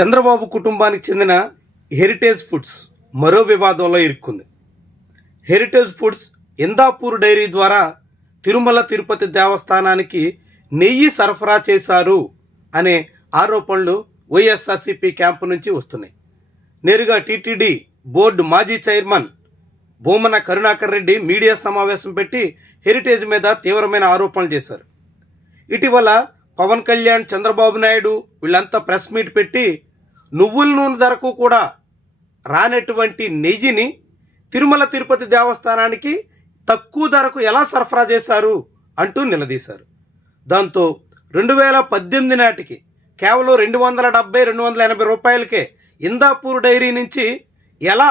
చంద్రబాబు కుటుంబానికి చెందిన heritage foods మరో వివాదంలో ఇరుక్కుంది. హెరిటేజ్ ఫుడ్స్ ఇందాపూర్ డైరీ ద్వారా తిరుమల తిరుపతి దేవస్థానానికి నెయ్యి సరఫరా చేశారు అనే ఆరోపణలు వైఎస్ఆర్సీపీ క్యాంపు నుంచి వస్తున్నాయి. నేరుగా టీటీడీ బోర్డు మాజీ చైర్మన్ భూమన కరుణాకర్ రెడ్డి మీడియా సమావేశం పెట్టి హెరిటేజ్ మీద తీవ్రమైన ఆరోపణలు చేశారు. ఇటీవల పవన్ కళ్యాణ్, చంద్రబాబు నాయుడు వీళ్ళంతా ప్రెస్ మీట్ పెట్టి నువ్వుల నూనె ధరకు కూడా రానటువంటి నెయ్యిని తిరుమల తిరుపతి దేవస్థానానికి తక్కువ ధరకు ఎలా సరఫరా చేశారు అంటూ నిలదీశారు. దాంతో 2018 నాటికి కేవలం 270-280 రూపాయలకే ఇందాపూర్ డైరీ నుంచి ఎలా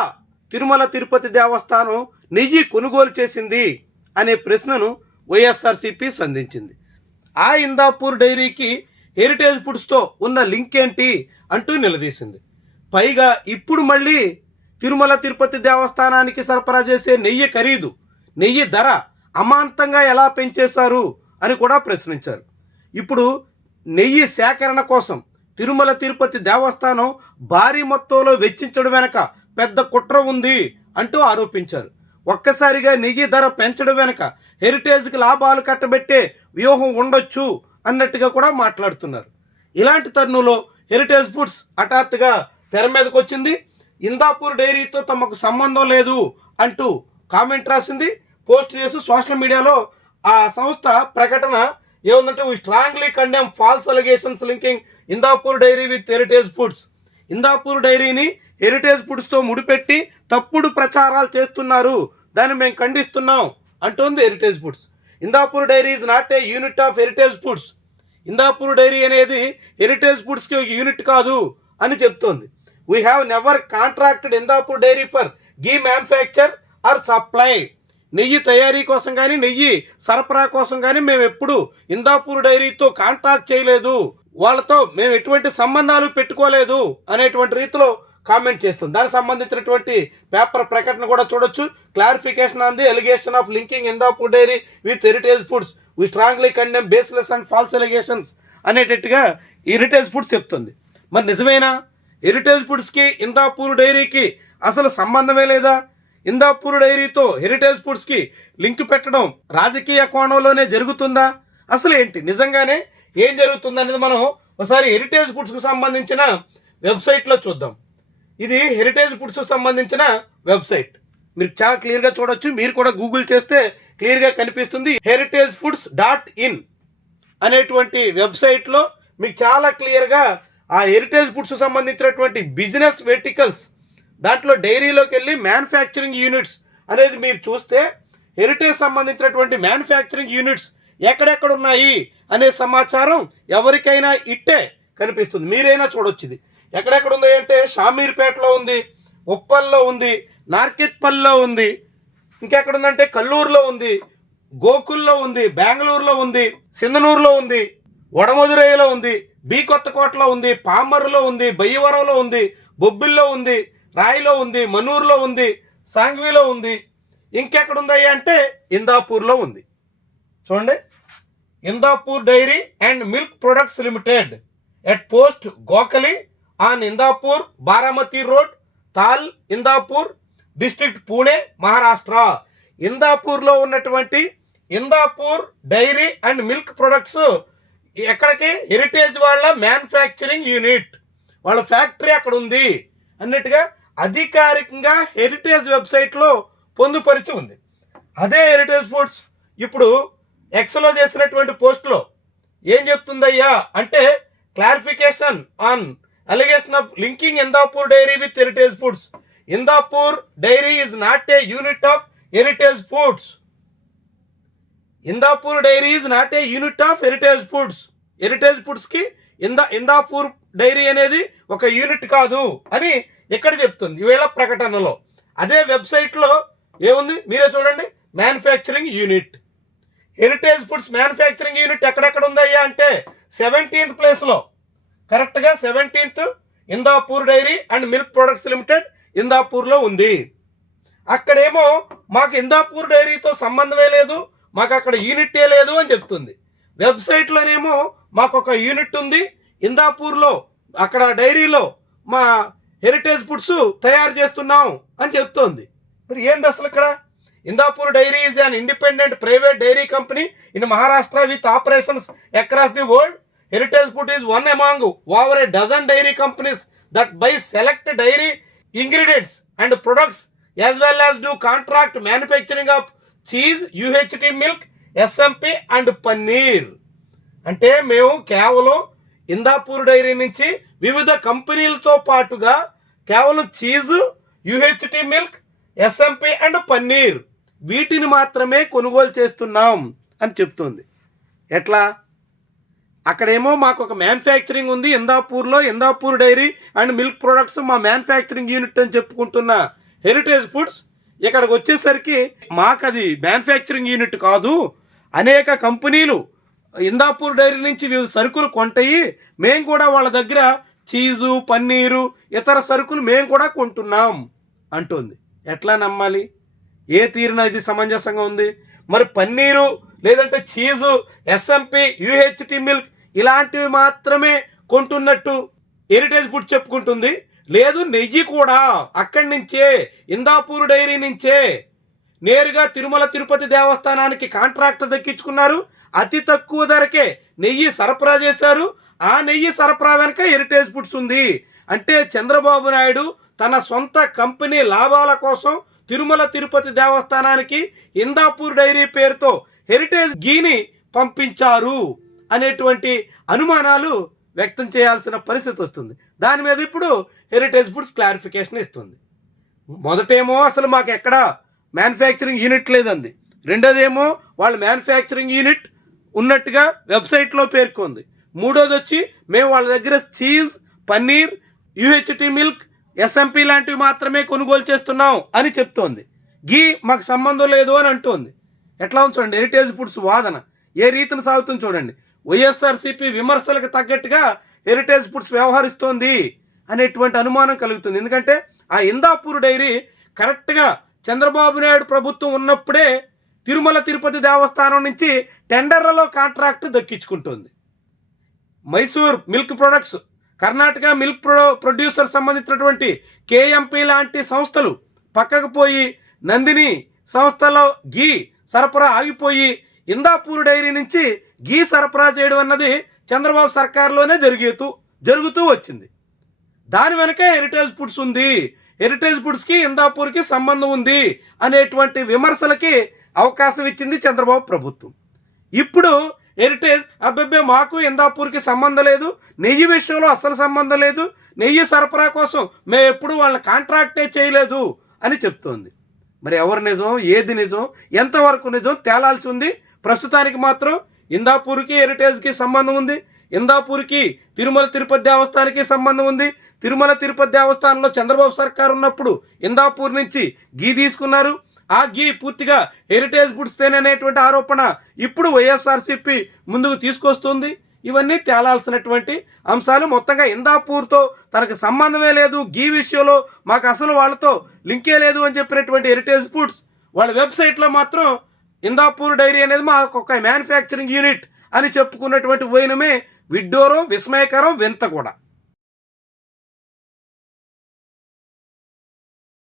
తిరుమల తిరుపతి దేవస్థానం నెయ్యి కొనుగోలు చేసింది అనే ప్రశ్నను వైఎస్ఆర్సీపీ సంధించింది. ఆ ఇందాపూర్ డైరీకి హెరిటేజ్ ఫుడ్స్తో ఉన్న లింక్ ఏంటి అంటూ నిలదీసింది. పైగా ఇప్పుడు మళ్ళీ తిరుమల తిరుపతి దేవస్థానానికి సరఫరా చేసే నెయ్యి ఖరీదు, నెయ్యి ధర అమాంతంగా ఎలా పెంచేశారు అని కూడా ప్రశ్నించారు. ఇప్పుడు నెయ్యి సేకరణ కోసం తిరుమల తిరుపతి దేవస్థానం భారీ మొత్తంలో వెచ్చించడం వెనక పెద్ద కుట్ర ఉంది అంటూ ఆరోపించారు. ఒక్కసారిగా నెయ్యి ధర పెంచడం వెనక హెరిటేజ్కి లాభాలు కట్టబెట్టే వ్యూహం ఉండొచ్చు అన్నట్టుగా కూడా మాట్లాడుతున్నారు. ఇలాంటి తరుణంలో హెరిటేజ్ ఫుడ్స్ హఠాత్తుగా తెర మీదకి వచ్చింది. ఇందాపూర్ డైరీతో తమకు సంబంధం లేదు అంటూ కామెంట్ రాసింది, పోస్ట్ చేసి సోషల్ మీడియాలో ఆ సంస్థ ప్రకటన ఏముందంటే, we strongly condemn false allegations linking Indapur dairy with Heritage Foods. Indapur డైరీని హెరిటేజ్ ఫుడ్స్తో ముడిపెట్టి తప్పుడు ప్రచారాలు చేస్తున్నారు, దాన్ని మేము ఖండిస్తున్నాం అంటోంది Heritage Foods. Indapur dairy is not a unit of Heritage Foods. Indapur dairy అనేది హెరిటేజ్ ఫుడ్స్కి ఒక యూనిట్ కాదు అని చెప్తోంది. We have never contracted Indapur dairy for ghee manufacture or supply. నెయ్యి తయారీ కోసం కానీ నెయ్యి సరఫరా కోసం కానీ మేము ఎప్పుడు ఇందాపూర్ డైరీతో కాంట్రాక్ట్ చేయలేదు, వాళ్ళతో మేము ఎటువంటి సంబంధాలు పెట్టుకోలేదు అనేటువంటి రీతిలో కామెంట్ చేస్తుంది. దానికి సంబంధించినటువంటి పేపర్ ప్రకటన కూడా చూడొచ్చు. Clarification on the allegation of linking Indapur dairy with Heritage Foods, we strongly condemn baseless and false allegations అనేటట్టుగా హెరిటేజ్ ఫుడ్స్ చెప్తుంది. మరి నిజమేనా? హెరిటేజ్ ఫుడ్స్కి ఇందాపూర్ డైరీకి అసలు సంబంధమే లేదా? ఇందాపూర్ డైరీతో హెరిటేజ్ ఫుడ్స్కి లింక్ పెట్టడం రాజకీయ కోణంలోనే జరుగుతుందా? అసలు ఏంటి నిజంగానే ఏం జరుగుతుంది అనేది మనం ఒకసారి హెరిటేజ్ ఫుడ్స్కి సంబంధించిన వెబ్సైట్లో చూద్దాం. ఇది హెరిటేజ్ ఫుడ్స్కి సంబంధించిన వెబ్సైట్, మీరు చాలా క్లియర్గా చూడొచ్చు. మీరు కూడా గూగుల్ చేస్తే క్లియర్గా కనిపిస్తుంది. heritagefoods.in అనేటువంటి వెబ్సైట్లో మీకు చాలా క్లియర్గా ఆ హెరిటేజ్ ఫుడ్స్ సంబంధించినటువంటి బిజినెస్ వెర్టికల్స్, దాంట్లో డైరీలోకి వెళ్ళి మ్యానుఫ్యాక్చరింగ్ యూనిట్స్ అనేది మీరు చూస్తే హెరిటేజ్ సంబంధించినటువంటి మ్యానుఫ్యాక్చరింగ్ యూనిట్స్ ఎక్కడెక్కడ ఉన్నాయి అనే సమాచారం ఎవరికైనా ఇట్టే కనిపిస్తుంది. మీరైనా చూడొచ్చు. ఇది ఎక్కడెక్కడ ఉంది అంటే షామీర్పేటలో ఉంది, ఉప్పల్లో ఉంది, నార్కెట్పల్లిలో ఉంది, ఇంకెక్కడ ఉందంటే కల్లూరులో ఉంది, గోకుల్లో ఉంది, బెంగళూరులో ఉంది, సింధనూరులో ఉంది, వడమదురైలో ఉంది, బి కొత్తకోటలో ఉంది, పామర్లో ఉంది, బయ్యవరంలో ఉంది, బొబ్బిల్లో ఉంది, రాయిలో ఉంది, మనూరులో ఉంది, సాంగ్వీలో ఉంది. ఇంకెక్కడుంది అంటే ఇందాపూర్లో ఉంది. చూడండి, Indapur dairy and milk products limited at post Gokali on Indapur Baramati road, Tal, Indapur district, Pune, Maharashtra. ఇందాపూర్లో ఉన్నటువంటి Indapur dairy and milk products ఎక్కడికి హెరిటేజ్ వాళ్ళ మ్యానుఫ్యాక్చరింగ్ యూనిట్, వాళ్ళ ఫ్యాక్టరీ అక్కడ ఉంది అన్నట్టుగా అధికారికంగా హెరిటేజ్ వెబ్సైట్లో పొందుపరిచి ఉంది. అదే హెరిటేజ్ ఫుడ్స్ ఇప్పుడు ఎక్స్లో చేసినటువంటి పోస్ట్లో ఏం చెప్తుందయ్యా అంటే, clarification on allegation of linking Indapur dairy with heritage foods. Indapur dairy is not a unit of heritage foods. Indapur dairy is not a unit of heritage foods. Heritage foods ki Indapur dairy అనేది ఒక unit కాదు అని ఎక్కడ చెప్తుంది ఈవేళ ప్రకటనలో. అదే వెబ్సైట్లో ఏముంది మీరే చూడండి, manufacturing unit. Heritage Foods manufacturing unit ఎక్కడెక్కడ ఉందయ్యా అంటే 17th ప్లేస్లో, కరెక్ట్గా 17th Indapur dairy and milk products limited ఇందాపూర్లో ఉంది. అక్కడేమో మాకు ఇందాపూర్ డైరీతో సంబంధమే లేదు, మాకు అక్కడ యూనిటే లేదు అని చెప్తుంది. వెబ్సైట్లోనేమో మాకు ఒక యూనిట్ ఉంది, ఇందాపూర్లో అక్కడ డైరీలో మా హెరిటేజ్ ఫుడ్స్ తయారు చేస్తున్నాం అని చెప్తోంది. మరి ఏంది అసలు ఇక్కడ? Indapur dairy is an independent private dairy company in Maharashtra with operations across the world. Heritage Food is one among over a dozen dairy companies that buy select dairy ingredients and products as well as do contract manufacturing of cheese, UHT milk, SMP and paneer. అంటే మేము కేవలం Indapur dairy నుంచి వివిధ కంపెనీలతో పాటుగా కేవలం cheese, UHT milk, SMP and paneer వీటిని మాత్రమే కొనుగోలు చేస్తున్నాం అని చెప్తుంది. ఎట్లా? అక్కడేమో మాకు ఒక మ్యానుఫ్యాక్చరింగ్ ఉంది ఇందాపూర్లో, Indapur dairy and milk products మా మ్యానుఫ్యాక్చరింగ్ యూనిట్ అని చెప్పుకుంటున్న హెరిటేజ్ ఫుడ్స్ ఇక్కడికి వచ్చేసరికి మాకు అది మ్యానుఫ్యాక్చరింగ్ యూనిట్ కాదు, అనేక కంపెనీలు ఇందాపూర్ డైరీ నుంచి వివిధ సరుకులు కొంటాయి, మేము కూడా వాళ్ళ దగ్గర చీజు, పన్నీరు, ఇతర సరుకులు మేము కూడా కొంటున్నాం అంటుంది. ఎట్లా నమ్మాలి? ఏ తీరున ఇది సమంజసంగా ఉంది? మరి పన్నీరు లేదంటే చీజు, ఎస్ఎంపి, యూహెచ్టీ మిల్క్ ఇలాంటివి మాత్రమే కొంటున్నట్టు హెరిటేజ్ ఫుడ్ చెప్పుకుంటుంది. లేదు, నెయ్యి కూడా అక్కడి నుంచే ఇందాపూర్ డైరీ నుంచే నేరుగా తిరుమల తిరుపతి దేవస్థానానికి కాంట్రాక్ట్ దక్కించుకున్నారు, అతి తక్కువ ధరకే నెయ్యి సరఫరా చేశారు, ఆ నెయ్యి సరఫరా వెనక హెరిటేజ్ ఫుడ్స్ ఉంది. అంటే చంద్రబాబు నాయుడు తన సొంత కంపెనీ లాభాల కోసం తిరుమల తిరుపతి దేవస్థానానికి ఇందాపూర్ డైరీ పేరుతో హెరిటేజ్ గీని పంపించారు అనేటువంటి అనుమానాలు వ్యక్తం చేయాల్సిన పరిస్థితి వస్తుంది. దాని మీద ఇప్పుడు హెరిటేజ్ ఫుడ్స్ క్లారిఫికేషన్ ఇస్తుంది. మొదటేమో అసలు మాకు ఎక్కడ మ్యానుఫ్యాక్చరింగ్ యూనిట్ లేదండి, రెండోదేమో వాళ్ళ మ్యానుఫ్యాక్చరింగ్ యూనిట్ ఉన్నట్టుగా వెబ్సైట్లో పేర్కొంది, మూడోది వచ్చి మేము వాళ్ళ దగ్గర చీజ్, పన్నీర్, యూహెచ్టీ మిల్క్, ఎస్ఎంపి లాంటివి మాత్రమే కొనుగోలు చేస్తున్నాం అని చెప్తోంది. గీ మాకు సంబంధం లేదు అని అంటోంది. ఎట్లా ఉంది చూడండి హెరిటేజ్ ఫుడ్స్ వాదన ఏ రీతిని సాగుతుంది చూడండి. వైఎస్ఆర్సీపీ విమర్శలకు తగ్గట్టుగా హెరిటేజ్ ఫుడ్స్ వ్యవహరిస్తోంది అనేటువంటి అనుమానం కలుగుతుంది. ఎందుకంటే ఆ ఇందాపూర్ డైరీ కరెక్ట్గా చంద్రబాబు నాయుడు ప్రభుత్వం ఉన్నప్పుడే తిరుమల తిరుపతి దేవస్థానం నుంచి టెండర్లలో కాంట్రాక్ట్ దక్కించుకుంటుంది. Mysore milk products, Karnataka milk producer సంబంధించినటువంటి కేఎంపీ లాంటి సంస్థలు పక్కకు పోయి నందిని సంస్థలో గీ సరఫరా ఆగిపోయి ఇందాపూర్ డైరీ నుంచి గీ సరఫరా చేయడం అన్నది చంద్రబాబు సర్కార్లోనే జరుగుతూ వచ్చింది. దాని వెనకే హెరిటేజ్ ఫుడ్స్ ఉంది, హెరిటేజ్ ఫుడ్స్కి ఇందాపూర్కి సంబంధం ఉంది అనేటువంటి విమర్శలకి అవకాశం ఇచ్చింది చంద్రబాబు ప్రభుత్వం. ఇప్పుడు హెరిటేజ్ అబ్బబ్బే మాకు ఇందాపూర్కి సంబంధం లేదు, నెయ్యి విషయంలో అస్సలు సంబంధం లేదు, నెయ్యి సరఫరా కోసం మేము ఎప్పుడు వాళ్ళని కాంట్రాక్టే చేయలేదు అని చెప్తోంది. మరి ఎవరు నిజం, ఏది నిజం, ఎంతవరకు నిజం తేలాల్సి ఉంది. ప్రస్తుతానికి మాత్రం ఇందాపూర్కి హెరిటేజ్కి సంబంధం ఉంది, ఇందాపూర్కి తిరుమల తిరుపతి దేవస్థానానికి సంబంధం ఉంది. తిరుమల తిరుపతి దేవస్థానంలో చంద్రబాబు సర్కార్ ఉన్నప్పుడు ఇందాపూర్ నుంచి గీ తీసుకున్నారు, ఆ గీ పూర్తిగా హెరిటేజ్ ఫుడ్స్ తేననేటువంటి ఆరోపణ ఇప్పుడు వైఎస్ఆర్సీపీ ముందుకు తీసుకొస్తుంది. ఇవన్నీ తేలాల్సినటువంటి అంశాలు. మొత్తంగా ఇందాపూర్తో తనకు సంబంధమే లేదు, గీ విషయంలో మాకు అసలు వాళ్ళతో లింకే లేదు అని చెప్పినటువంటి హెరిటేజ్ ఫుడ్స్ వాళ్ళ వెబ్సైట్లో మాత్రం ఇందాపూర్ డైరీ అనేది మాకు ఒక మ్యానుఫ్యాక్చరింగ్ యూనిట్ అని చెప్పుకున్నటువంటి పోయినమే విడ్డూరం, విస్మయకరం, వింత కూడా.